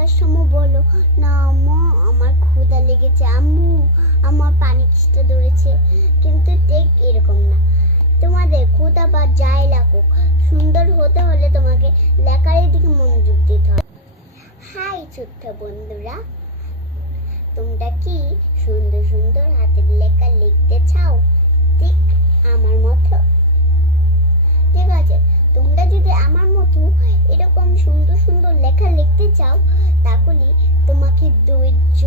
লেখার সময় বলো না আম্মু আমার ক্ষুধা লেগেছে, আম্মু আমার পানি খিস্টা ধরেছে, কিন্তু ঠিক এরকম না। তোমাদের ক্ষুধা বা যাই লাগুক, সুন্দর হতে হলে তোমাকে লেখার দিকে মনোযোগ দিতে হবে। হাই ছোট্ট বন্ধুরা, তোমরা কি সুন্দর সুন্দর হাতের লেখা লিখতে চাও? ঠিক আমার মতো? ঠিক আছে, তোমরা যদি আমার মতো এরকম সুন্দর সুন্দর লেখা লিখতে চাও, তাহলে তোমাকে ধৈর্য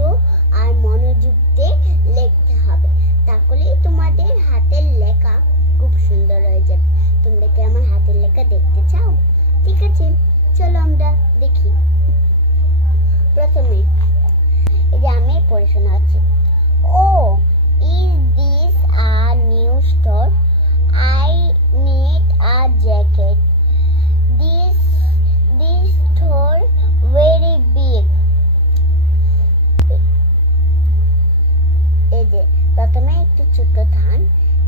আর মনোযোগ দিয়ে লিখতে হবে। তাহলেই তোমাদের হাতের লেখা খুব সুন্দর হয়ে যাবে। তোমরা কি আমার হাতের লেখা দেখতে চাও? ঠিক আছে, চলো আমরা দেখি। প্রথমে এই যে আমি পড়ে শোনাচ্ছি। Oh is this a new store? I need a jacket. This store very big. এই যে প্রথমে একটু ছোট্ট থান,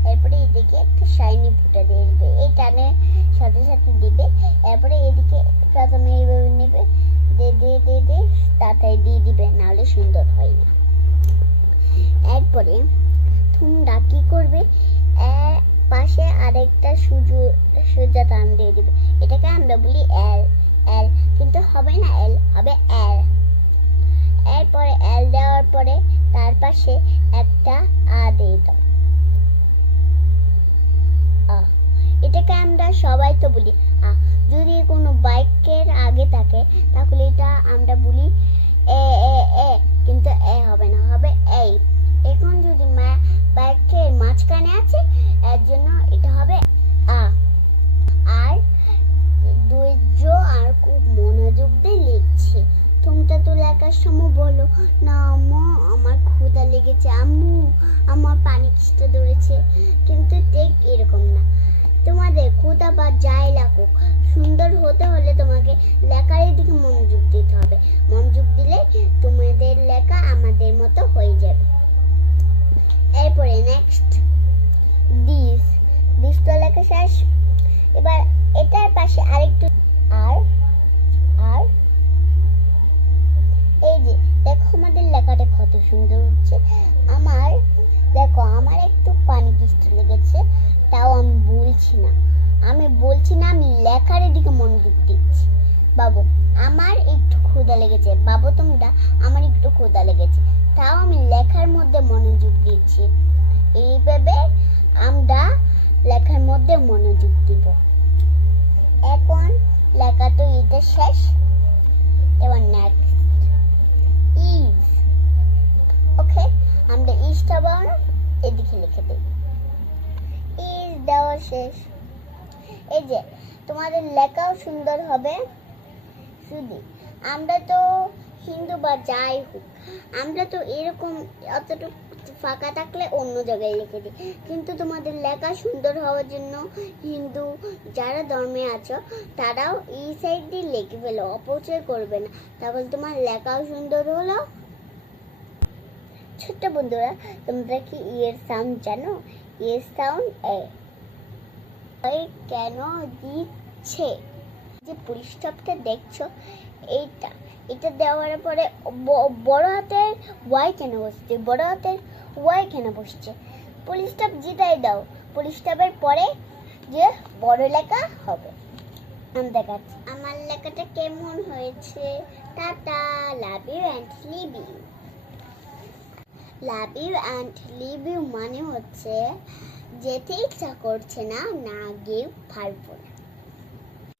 এরপরে এদিকে একটা শাইনি ফুটা দিয়ে দিবে, এই টানের সাথে সাথে দিবে। এরপরে এদিকে প্রথমে এইভাবে নেবে, দিয়ে তাড়াতাড়ি দিয়ে দিবে, নাহলে সুন্দর হয় না। এরপরে তোমরা কি করবে, পাশে আরেকটা সোজা টান দিয়ে দিবে। এটাকে আমরা বলি এল। এল কিন্তু হবে না এল, হবে এল। এরপরে এল দেওয়ার পরে তার পাশে একটা আ দিয়ে দাও। এটাকে আমরা সবাই তো বলি আ। যদি কোনো বাইকের আগে থাকে তাহলে এটা আমরা বলি এ এ এ, কিন্তু এ হবে না, হবে এই। এখন যদি বাইকের মাঝখানে আছে, এর জন্য এটা হবে আ। আর ধৈর্য আর খুব মনোযোগ দিয়ে লিখছি। তোমরা তো লেখার সময় বলো না আম্মু আমার ক্ষুধা লেগেছে, আম্মু আমার পানি খিস্টা ধরেছে, কিন্তু ঠিক এরকম না। তোমাদের ক্ষুধা বা যাই লাগুক, সুন্দর হতে হলে তোমাকে লেখার দিকে মনোযোগ দিতে হবে। মনোযোগ দিলে তোমাদের লেখা আমাদের মতো হয়ে যাবে। এরপরে নেক্সট দিস তো লেখা শেষ। এবার এটার পাশে আরেকটু আর এই যে দেখো আমাদের লেখাটা কত সুন্দর হচ্ছে। দেখো আমার একটু পানি খিস্টা লেগেছে, তাও আমি বলছি না, আমি লেখার দিকে মনোযোগ দিচ্ছি। বাবু আমার একটু ক্ষুধা লেগেছে, বাবু তোমরা আমার একটু ক্ষুধা লেগেছে, তাও আমি লেখার মধ্যে মনোযোগ দিচ্ছি। এইভাবে আমরা লেখার মধ্যে মনোযোগ দিব। এখন লেখা তো এটা শেষ। এবার নেক্সট ইজ। ওকে, আমরা ইজটা বানাবো, এদিকে লিখে দেব। ইজ দেওয়া শেষ। এই যে তোমাদের লেখাও সুন্দর হবে। শুধু আমরা তো হিন্দু বা যাই হোক, আমরা তো এরকম অতটুকু ফাঁকা থাকলে অন্য জায়গায় লিখে দিই, কিন্তু তোমাদের লেখা সুন্দর হওয়ার জন্য হিন্দু যারা ধর্মে আছো তারাও এই সাইড দিয়ে লিখে ফেলো, অপচয় করবে না, তাহলে তোমার লেখাও সুন্দর হলো। ছোট্ট বন্ধুরা, তোমরা কি ইয়ের সাউন্ড জানো? ইয়ের সাউন্ড এ কেন দিচ্ছে? যে পুল স্টপটা দেখছো, এটা দেওয়ার পরে বড় হাতের ওয়াই কেন বসছে? বড় হাতের ওয়াই কেন বসছে? পুল স্টপ জিতাই দাও, পুল স্টপের পরে যে বড় লেখা হবে। আমি দেখাচ্ছি আমার লেখাটা কেমন হয়েছে। Tata, love you and leave you. Love you and leave you মানে হচ্ছে যেতে ইচ্ছা করছে না, না গিয়ে পারবো না।